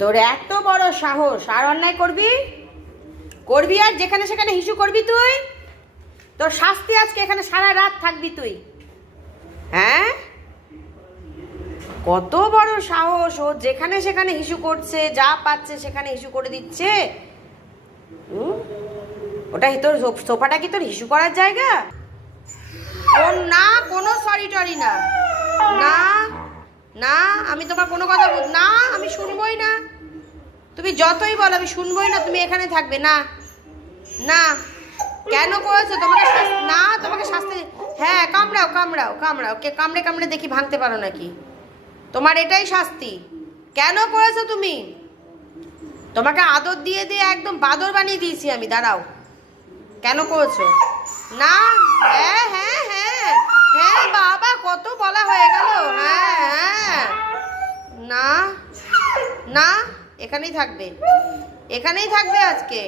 তোর এত বড় সাহস, আর অন্যায় করবি করবি আর যেখানে সেখানে হিসু করবি তুই? তোর শাস্তি আজকে, এখানে সারা রাত থাকবি তুই। হ্যাঁ, কত বড় সাহস! ও যেখানে সেখানে হিসু করছে, যা পাচ্ছে সেখানে হিসু করে দিচ্ছে। ওটা তোর সোফাটা কি তোর হিসু করার জায়গা? না, কোনো সরি টরি না। না না, আমি তোমার কোনো কথা না, আমি শুনবই না। তুমি যতই বলো আমি শুনবই না, তুমি এখানে থাকবে না। না, কেন করেছো? তোমাকে না, তোমাকে শাস্তি। হ্যাঁ, কামড়াও কামড়াও কামড়াও, কে কামড়ে কামড়ে দেখি ভাঙতে পারো নাকি? তোমার এটাই শাস্তি। কেন করেছো তুমি? তোমাকে আদর দিয়ে দিয়ে একদম বাদর বানিয়ে দিয়েছি আমি। দাঁড়াও, কেন করেছো? না, হ্যাঁ হ্যাঁ হ্যাঁ হ্যাঁ বাবা, কত বলা হয়ে গেল। হ্যাঁ হ্যাঁ, না না, এখানেই থাকবে, এখানেই থাকবে আজকে।